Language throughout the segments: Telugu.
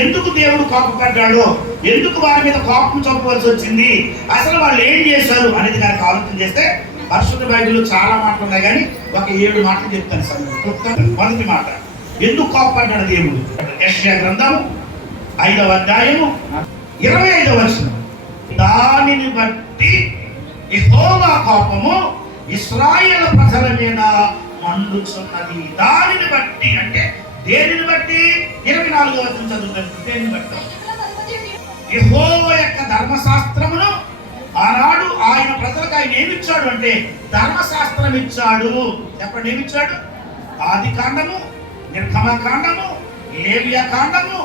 ఎందుకు దేవుడు కోపపడ్డాడో, ఎందుకు వారి మీద కోపం చూపవలసి వచ్చింది, అసలు వాళ్ళు ఏం చేశారు అనేది కనుక ఆలోచన చేస్తే పరిశుద్ధ బైబిల్లో చాలా మాటలు ఉన్నాయి, కానీ ఒక 7 మాటలు చెప్తాను సార్. మొదటి మాట, ఎందుకు కోపపడ్డాడు దేవుడు? యెషయా గ్రంథము 5వ అధ్యాయము 25వ వచనం, దానిని బట్టి యెహోవా కోపము ఇశ్రాయేలు ప్రజల మీద మండుచున్నది. దానిని బట్టి అంటే దేనిని బట్టి? 24వ వచనం చదువుతాను. దేనిని బట్టి? యెహోవా యొక్క ధర్మశాస్త్రమును ఆనాడు ఆయన ప్రజలకు ఆయన ఏమిచ్చాడు అంటే ధర్మశాస్త్రం ఇచ్చాడు. చెప్పండి, ఏమిచ్చాడు? ఆది కాండము, నిర్గమకాండము, లేవియా కాండము,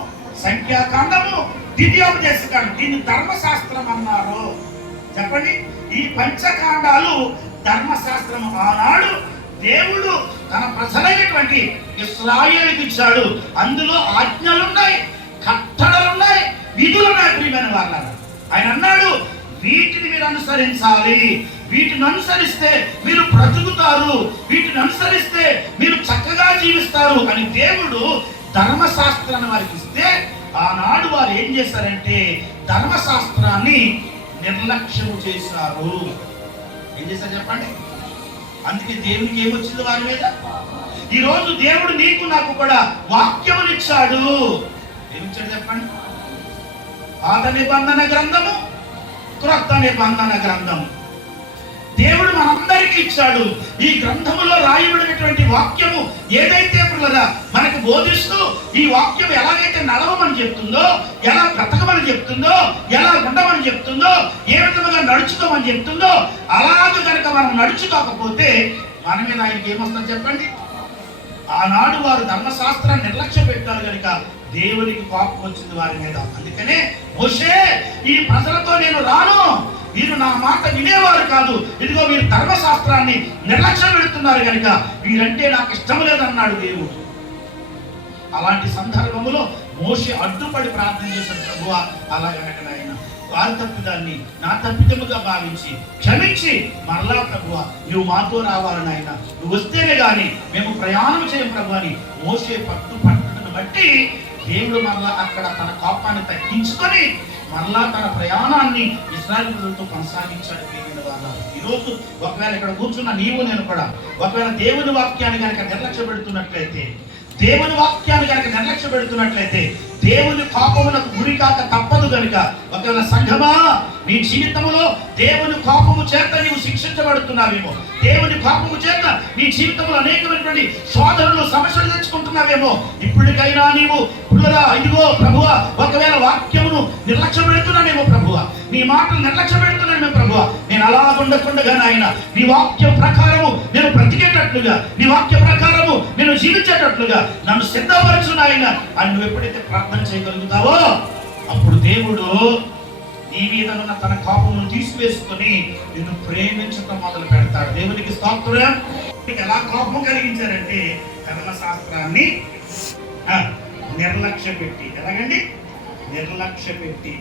సంఖ్యాకాండము, ద్వితీయోపదేశ కాండం, దీన్ని ధర్మశాస్త్రం అన్నారు. చెప్పండి, ఈ పంచకాండాలు ధర్మశాస్త్రం ఆనాడు దేవుడు తన ప్రజలైనటువంటి ఇశ్రాయేలుకి ఇచ్చాడు. అందులో ఆజ్ఞలున్నాయి, కట్టడలున్నాయి, విధులున్నాయి. ప్రియమైన వాళ్ళారా, ఆయన అన్నాడు వీటిని మీరు అనుసరించాలి, వీటిని అనుసరిస్తే మీరు బ్రతుకుతారు, వీటిని అనుసరిస్తే మీరు చక్కగా జీవిస్తారు అని దేవుడు ధర్మశాస్త్రాన్ని వారికి ఇస్తే ఆనాడు వారు ఏం చేశారంటే ధర్మశాస్త్రాన్ని నిర్లక్ష్యం చేశారు. ఏం చేశారు చెప్పండి? అందుకే దేవునికి ఏమొచ్చింది వారి మీద? ఈ రోజు దేవుడు నీకు నాకు కూడా వాక్యములు ఇచ్చాడు. ఏమిచ్చాడు చెప్పండి? పాత నిబంధన గ్రంథము, క్రొత్త నిబంధన గ్రంథము దేవుడు మనందరికీ ఇచ్చాడు. ఈ గ్రంథములో రాయబడినటువంటి వాక్యము ఏదైతే పిల్లరా మనకు బోధిస్తూ ఈ వాక్యం ఎలాగైతే నడవమని చెప్తుందో, ఎలా బ్రతకమని చెప్తుందో, ఎలా ఉండమని చెప్తుందో, ఏ విధంగా నడుచుకోమని చెప్తుందో అలాగ కనుక మనం నడుచుకోకపోతే మన మీద ఆయనకి ఏమొస్తుంది చెప్పండి? ఆనాడు వారు ధర్మశాస్త్రాన్ని నిర్లక్ష్యం పెట్టారు కనుక దేవునికి కోపం వచ్చింది వారి మీద. అందుకనే మోషే, ఈ ప్రజలతో నేను రాను, మీరు నా మాట వినేవారు కాదు, ఇదిగో మీరు ధర్మశాస్త్రాన్ని నిర్లక్ష్యం పెడుతున్నారు కనుక వీరంటే నాకు ఇష్టం లేదన్నాడు దేవుడు. అలాంటి సందర్భంలో మోషే అడ్డుపడి ప్రార్థన చేశాడు, ప్రభువా అలా కనుక నాయన వారి తప్పిదాన్ని నా తప్పిదముగా భావించి క్షమించి మరలా ప్రభువా నువ్వు మాతో రావాలని ఆయన, నువ్వు వస్తేనే గాని మేము ప్రయాణం చేయం ప్రభు అని మోషే పట్టును బట్టి దేవుడు మరలా అక్కడ తన కోపాన్ని తగ్గించుకొని మరలా తన ప్రయాణాన్ని ఇశ్రాయేలు ప్రజలతో కొనసాగించాడు. ఈరోజు ఒకవేళ ఇక్కడ కూర్చున్న నీవు నేను కూడా ఒకవేళ దేవుని వాక్యాన్ని కనుక నిర్లక్ష్య పెడుతున్నట్లయితే, దేవుని వాక్యాన్ని కనుక నిర్లక్ష్య పెడుతున్నట్లయితే దేవుని కోపములకు గురి కాక తప్పదు కనుక ఒకవేళ సంఘమా నీ జీవితంలో దేవుని కోపము చేత నీవు శిక్షించబడుతున్నావేమో, దేవుని కోపము చేత నీ జీవితంలో అనేకమైనటువంటి శోధనలు సమస్యలు తెచ్చుకుంటున్నావేమో, ఇప్పటికైనా నీవు పుల్లరా ఇదిగో ప్రభువా ఒకవేళ వాక్యమును నిర్లక్ష్యం పెడుతున్నానేమో ప్రభువా, నీ మాటలు నిర్లక్ష్యం పెడుతున్నానేమో ప్రభువా, నేను అలా ఉండకుండా నాయన నీ వాక్యం ప్రకారము నేను బ్రతికేటట్లుగా, నీ వాక్య ప్రకారము నేను జీవించేటట్లుగా నన్ను సిద్ధపరచు నాయన అని నువ్వు ఎప్పుడైతే ప్రార్థన చేయగలుగుతావో అప్పుడు దేవుడు నీ మీద ఉన్న తన కోపమును తీసివేసుకొని నిన్ను ప్రేమించడం మొదలు పెడతాడు. దేవునికి స్తోత్రం. ఎలా కోపం కలిగించారంటే ధర్మశాస్త్రాన్ని నిర్లక్ష్య పెట్టి, ఎలాగండి? నిర్లక్ష్య పెట్టి